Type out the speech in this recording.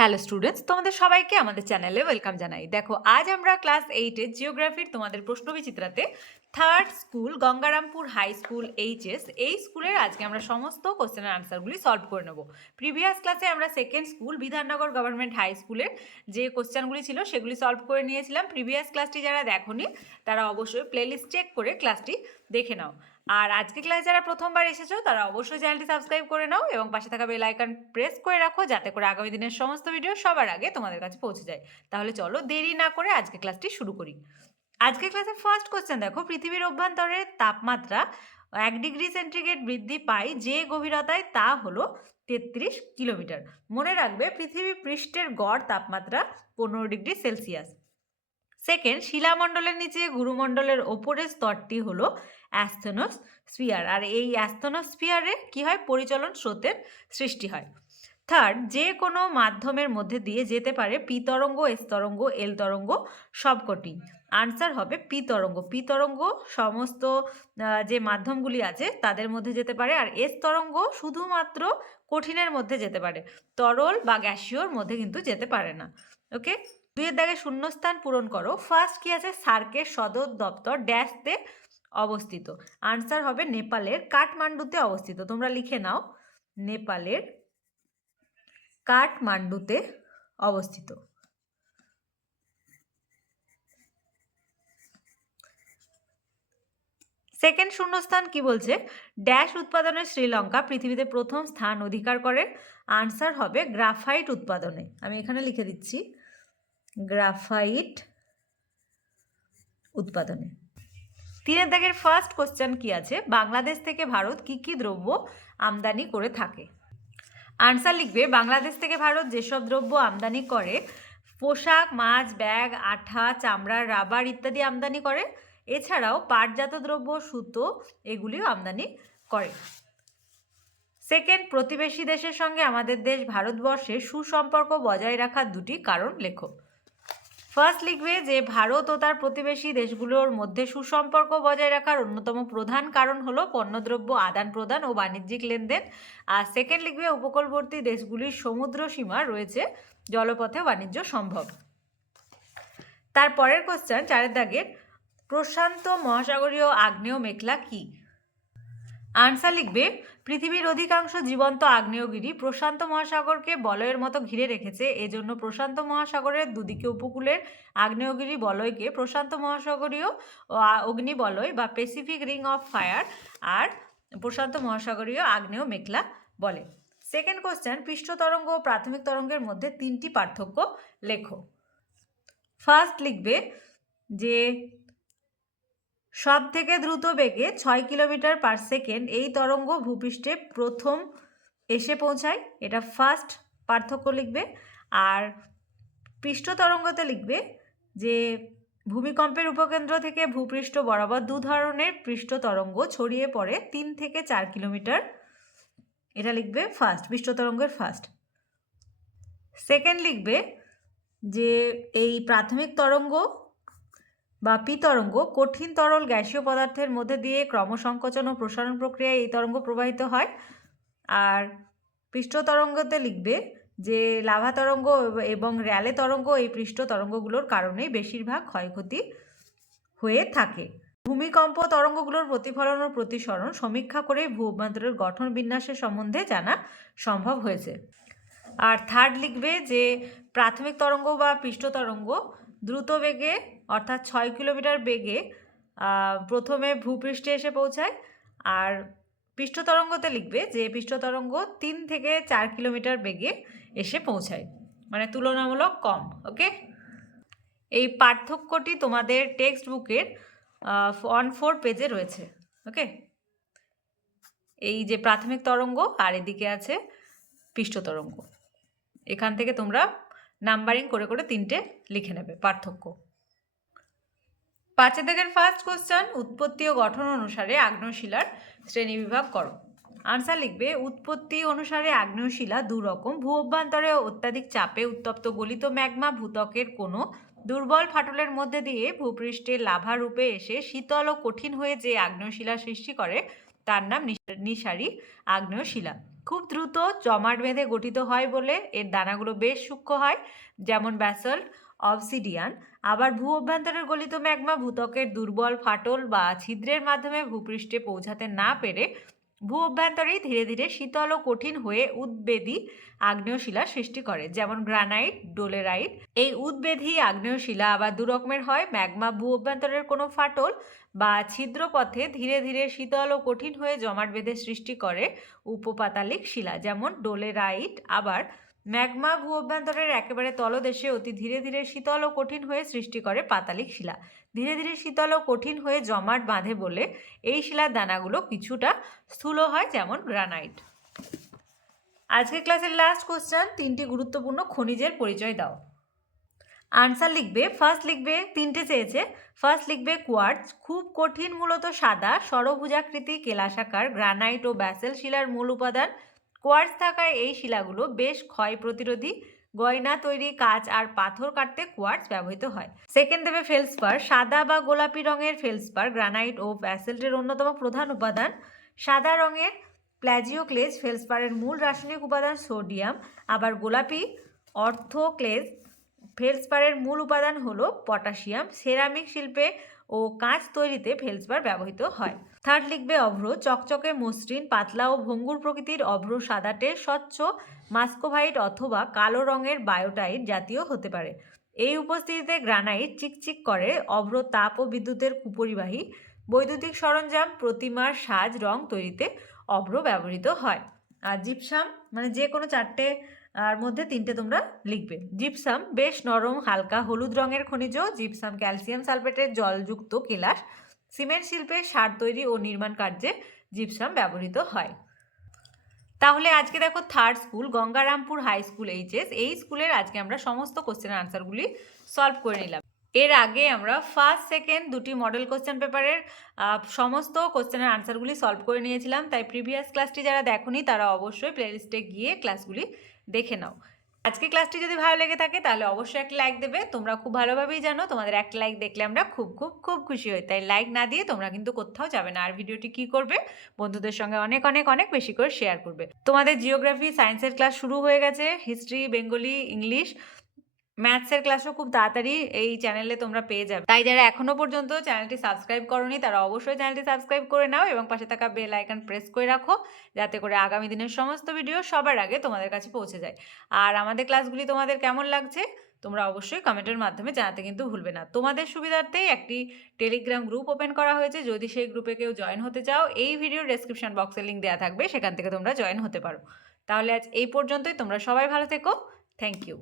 Hello students তোমাদের সবাইকে আমাদের চ্যানেলে ওয়েলকাম জানাই। দেখো, আজ আমরা ক্লাস এইটে জিওগ্রাফির তোমাদের প্রশ্ন বিচিত্রাতে third school Gangarampur high school HS এই স্কুলের আজকে আমরা সমস্ত কোশ্চেনের আনসারগুলি সলভ করে নেব। প্রিভিয়াস ক্লাসে আমরা second school Bidhannagar government high school যে কোশ্চেনগুলি ছিল, সেগুলি সলভ করে নিয়েছিলাম। প্রিভিয়াস ক্লাসটি যারা দেখোনি, তারা অবশ্যই প্লেলিস্ট চেক করে ক্লাসটি দেখে নাও। আর আজকে ক্লাস যারা প্রথমবার এসেছ, তারা অবশ্যই চ্যানেলটি সাবস্ক্রাইব করে নাও এবং পাশে থাকা বেল আইকন প্রেস করে রাখো, যাতে করে আগামী দিনের সমস্ত ভিডিও সবার আগে তোমাদের কাছে পৌঁছে যায়। তাহলে চলো দেরি না করে আজকে ক্লাসটি শুরু করি। আজকে ক্লাসের ফার্স্ট কোশ্চেন দেখো, পৃথিবীর অভ্যন্তরের তাপমাত্রা এক ডিগ্রি সেন্টিগ্রেড বৃদ্ধি পায় যে গভীরতায় তা হলো তেত্রিশ কিলোমিটার। মনে রাখবে, পৃথিবী পৃষ্ঠের গড় তাপমাত্রা পনেরো ডিগ্রি সেলসিয়াস সেকেন্ড শিলামণ্ডলের নিচে গুরুমণ্ডলের ওপরের স্তরটি হলো অ্যাস্থনোস স্পিয়ার আর এই অ্যাস্থনোস্ফিয়ারে কি হয়? পরিচলন স্রোতের সৃষ্টি হয়। থার্ড যে কোনো মাধ্যমের মধ্যে দিয়ে যেতে পারে পি তরঙ্গ এল তরঙ্গ সবকটি। আনসার হবে পি তরঙ্গ পি তরঙ্গ সমস্ত যে মাধ্যমগুলি আছে তাদের মধ্যে যেতে পারে। আর এস তরঙ্গ শুধুমাত্র কঠিনের মধ্যে যেতে পারে। তরল বা গ্যাসীয়র মধ্যে কিন্তু যেতে পারে না। ওকে দুইয়ের দাগে শূন্যস্থান পূরণ করো। ফার্স্ট কি আছে? সার্কের সদর দপ্তর। ড্যাশতে অবস্থিত। আনসার হবে নেপালের কাঠমান্ডুতে অবস্থিত। তোমরা লিখে নাও, নেপালের কাঠমান্ডুতে অবস্থিত। সেকেন্ড শূন্যস্থান কি বলছে? ড্যাশ উৎপাদনে শ্রীলঙ্কা পৃথিবীতে প্রথম স্থান অধিকার করে। আনসার হবে গ্রাফাইট উৎপাদনে। আমি এখানে লিখে দিচ্ছি গ্রাফাইট উৎপাদনে। তিনের দাগের ফার্স্ট কোশ্চেন কি আছে? বাংলাদেশ থেকে ভারত কি কি দ্রব্য আমদানি করে থাকে? আনসার লিখবে, বাংলাদেশ থেকে ভারত যেসব দ্রব্য আমদানি করে, পোশাক, মাছ, ব্যাগ, আঠা, চামড়া, রাবার ইত্যাদি আমদানি করে, এছাড়াও পাটজাত দ্রব্য, সুতো, এগুলিও আমদানি করে। সেকেন্ড প্রতিবেশী দেশের সঙ্গে আমাদের দেশ ভারতবর্ষে সুসম্পর্ক বজায় রাখার দুটি কারণ লেখো ফার্স্ট লিখবে যে, ভারত ও তার প্রতিবেশী দেশগুলোর মধ্যে সুসম্পর্ক বজায় রাখার অন্যতম প্রধান কারণ হলো পণ্যদ্রব্য আদান প্রদান ও বাণিজ্যিক লেনদেন। আর সেকেন্ড লিখবে, উপকূলবর্তী দেশগুলির সমুদ্র সীমা রয়েছে, জলপথে বাণিজ্য সম্ভব। তারপরের কোশ্চেন চারের দাগের, প্রশান্ত মহাসাগরীয় আগ্নেয় মেঘলা কি? আনসার লিখবে, পৃথিবীর অধিকাংশ জীবন্ত আগ্নেয়গিরি প্রশান্ত মহাসাগরকে বলয়ের মতো ঘিরে রেখেছে। এজন্য প্রশান্ত মহাসাগরের দুদিকে উপকূলের আগ্নেয়গিরি বলয়কে প্রশান্ত মহাসাগরীয় ও আ- অগ্নিবলয় বা প্যাসিফিক রিং অফ ফায়ার আর প্রশান্ত মহাসাগরীয় আগ্নেয় মেঘলা বলে। সেকেন্ড কোশ্চেন পৃষ্ঠ তরঙ্গ ও প্রাথমিক তরঙ্গের মধ্যে তিনটি পার্থক্য লেখো। ফার্স্ট লিখবে যে সব থেকে দ্রুত বেগে ছয় কিলোমিটার পার সেকেন্ড এই তরঙ্গ ভূপৃষ্ঠে প্রথম এসে পৌঁছায়। এটা ফার্স্ট পার্থক্য লিখবে। আর পৃষ্ঠ তরঙ্গতে লিখবে যে ভূমিকম্পের উপকেন্দ্র থেকে ভূপৃষ্ঠ বরাবর দু ধরনের পৃষ্ঠ তরঙ্গ ছড়িয়ে পড়ে তিন থেকে চার কিলোমিটার। এটা লিখবে ফার্স্ট পৃষ্ঠ তরঙ্গের ফার্স্ট সেকেন্ড লিখবে যে এই প্রাথমিক তরঙ্গ বা পি তরঙ্গ কঠিন তরল গ্যাসীয় পদার্থের মধ্যে দিয়ে ক্রমসংকোচন ও প্রসারণ প্রক্রিয়ায় এই তরঙ্গ প্রবাহিত হয়। আর পৃষ্ঠ তরঙ্গতে লিখবে যে লাভা তরঙ্গ এবং র্যালে তরঙ্গ এই পৃষ্ঠ তরঙ্গগুলোর কারণেই বেশিরভাগ ক্ষয়ক্ষতি হয়ে থাকে। ভূমিকম্প তরঙ্গগুলোর প্রতিফলন ও প্রতিসরণ সমীক্ষা করে ভূ অভ্যন্তরের গঠন বিন্যাসের সম্বন্ধে জানা সম্ভব হয়েছে। আর থার্ড লিখবে যে প্রাথমিক তরঙ্গ বা পৃষ্ঠ তরঙ্গ দ্রুত বেগে, অর্থাৎ ছয় কিলোমিটার বেগে প্রথমে ভূপৃষ্ঠে এসে পৌঁছায়। আর পৃষ্ঠতরঙ্গতে লিখবে যে পৃষ্ঠতরঙ্গ তিন থেকে চার কিলোমিটার বেগে এসে পৌঁছায় মানে তুলনামূলক কম, ওকে? এই পার্থক্যটি তোমাদের টেক্সট বুকের ওয়ান ফোর পেজে রয়েছে, ওকে? এই যে প্রাথমিক তরঙ্গ আর এদিকে আছে পৃষ্ঠতরঙ্গ। এখান থেকে তোমরা নাম্বারিং করে করে তিনটে লিখে নেবে, পার্থক্য। পাঁচের দাগের ফার্স্ট কোশ্চেন উৎপত্তি ও গঠন অনুসারে আগ্নেয়শিলার শ্রেণীবিভাগ করো। আনসার লিখবে, উৎপত্তি অনুসারে আগ্নেয়শিলা দু রকম ভূ অভ্যন্তরে অত্যাধিক চাপে উত্তপ্ত গলিত ম্যাগমা, ভূত্বকের কোনো দুর্বল ফাটলের মধ্যে দিয়ে ভূপৃষ্ঠে লাভা রূপে এসে শীতল ও কঠিন হয়ে যে আগ্নেয়শিলা সৃষ্টি করে তার নাম নিশারি আগ্নেয় শিলা খুব দ্রুত জমাট বেঁধে গঠিত হয় বলে এর দানাগুলো বেশ সূক্ষ্ম হয়, যেমন ব্যাসল্ট অবসিডিয়ান। আবার ভূ অভ্যন্তরের গলিত ম্যাগমা ভূতকের দুর্বল ফাটল বা ছিদ্রের মাধ্যমে ভূপৃষ্ঠে পৌঁছাতে না পেরে ভূ অভ্যন্তরেই ধীরে ধীরে শীতল ও কঠিন হয়ে উদ্বেদী আগ্নেয় শিলা সৃষ্টি করে, যেমন গ্রানাইট, ডোলেরাইট। এই উদ্বেধী আগ্নেয় শিলা আবার দু রকমের হয়, ম্যাগমা ভূ অভ্যন্তরের কোনো ফাটল বা ছিদ্রপথে ধীরে ধীরে শীতল ও কঠিন হয়ে জমাট বেঁধে সৃষ্টি করে উপপাতালিক শিলা, যেমন ডোলেরাইট আবার ম্যাগমা ভূ অভ্যন্তরের একেবারে তলদেশে অতি ধীরে ধীরে শীতল ও কঠিন হয়ে সৃষ্টি করে পাতালিক শিলা। ধীরে ধীরে শীতল ও কঠিন হয়ে জমাট বাঁধে বলে এই শিলার দানাগুলো কিছুটা স্থূল হয় যেমন গ্রানাইট। আজকের ক্লাসের লাস্ট কোশ্চেন তিনটি গুরুত্বপূর্ণ খনিজের পরিচয় দাও। আনসার লিখবে ফার্স্ট লিখবে, তিনটে চেয়েছে। ফার্স্ট লিখবে কোয়ার্টজ খুব কঠিন মূলত সাদা ষড়ভুজাকৃতি কেলাসাকার গ্রানাইট ও ব্যাসেল শিলার মূল উপাদান। কোয়ার্টজ থাকায় এই শিলাগুলো বেশ ক্ষয় প্রতিরোধী, গয়না তৈরি কাজ আর পাথর কাটতে কোয়ার্টজ ব্যবহৃত হয়। সেকেন্ড দেবে ফেলসপার, সাদা বা গোলাপি রঙের ফেলসপার, গ্রানাইট ও ব্যাসেল্টের অন্যতম প্রধান উপাদান। সাদা রঙের প্ল্যাজিওক্লেজ ফেলসপারের মূল রাসায়নিক উপাদান সোডিয়াম, আবার গোলাপি অর্থোক্লেজ ফেলসপারের মূল উপাদান হলো পটাশিয়াম। সেরামিক শিল্পে ও কাঁচ তৈরিতে ফেলসবার ব্যবহৃত হয়। থার্ড লিখবে অভ্র, চকচকে মসৃণ, পাতলা ও ভঙ্গুর প্রকৃতির অভ্র সাদাটে স্বচ্ছ, মাস্কোভাইট অথবা কালো রঙের বায়োটাইট জাতীয় হতে পারে। এই উপস্থিতিতে গ্রানাইট চিকচিক করে, অভ্র তাপ ও বিদ্যুতের কুপরিবাহী, বৈদ্যুতিক সরঞ্জাম, প্রতিমার সাজ, রং তৈরিতে অভ্র ব্যবহৃত হয়। আর জিপসাম মানে যে কোনো চারটে আর মধ্যে তিনটে তোমরা লিখবে। জিপসাম বেশ নরম, হালকা, হলুদ রঙের খনিজ। জিপসাম ক্যালসিয়াম সালফেটের জলযুক্ত কেলাস। সিমেন্ট শিল্পে সার তৈরি ও নির্মাণ কার্যে জিপসাম ব্যবহৃত হয়। তাহলে আজকে দেখো third school Gangarampur high school HS এই স্কুলের আজকে আমরা সমস্ত কোশ্চেনের আনসারগুলি সলভ করে নিলাম। এর আগে আমরা ফার্স্ট সেকেন্ড দুটি মডেল কোশ্চেন পেপারের সমস্ত কোশ্চেনের আনসারগুলি সলভ করে নিয়েছিলাম। তাই প্রিভিয়াস ক্লাসটি যারা দেখোনি, তারা অবশ্যই প্লেলিস্টে গিয়ে ক্লাসগুলি দেখে নাও। আজকে ক্লাসটি যদি ভালো লেগে থাকে, তাহলে অবশ্যই একটা লাইক দেবে। তোমরা খুব ভালোভাবেই জানো, তোমাদের একটা লাইক দেখলে আমরা খুব খুব খুব খুশি হই। তাই লাইক না দিয়ে তোমরা কিন্তু কোথাও যাবে না। আর ভিডিওটি কি করবে? বন্ধুদের সঙ্গে অনেক অনেক অনেক বেশি করে শেয়ার করবে। তোমাদের জিওগ্রাফি সায়েন্সের ক্লাস শুরু হয়ে গেছে। হিস্ট্রি বেঙ্গলি ইংলিশ ম্যাথসের ক্লাসও খুব তাড়াতাড়ি এই চ্যানেলে তোমরা পেয়ে যাবে। তাই যারা এখনও পর্যন্ত চ্যানেলটি সাবস্ক্রাইব করনি, তারা অবশ্যই চ্যানেলটি সাবস্ক্রাইব করে নাও এবং পাশে থাকা বেল আইকন প্রেস করে রাখো, যাতে করে আগামী দিনের সমস্ত ভিডিও সবার আগে তোমাদের কাছে পৌঁছে যায়। আর আমাদের ক্লাসগুলি তোমাদের কেমন লাগছে, তোমরা অবশ্যই কমেন্টের মাধ্যমে জানাতে কিন্তু ভুলবে না। তোমাদের সুবিধার্থেই একটি টেলিগ্রাম গ্রুপ ওপেন করা হয়েছে, যদি সেই গ্রুপে কেউ জয়েন হতে চাও, এই ভিডিওর ডেসক্রিপশন বক্সে লিঙ্ক দেওয়া থাকবে, সেখান থেকে তোমরা জয়েন হতে পারো। তাহলে আজ এই পর্যন্তই, তোমরা সবাই ভালো থেকো, থ্যাংক ইউ।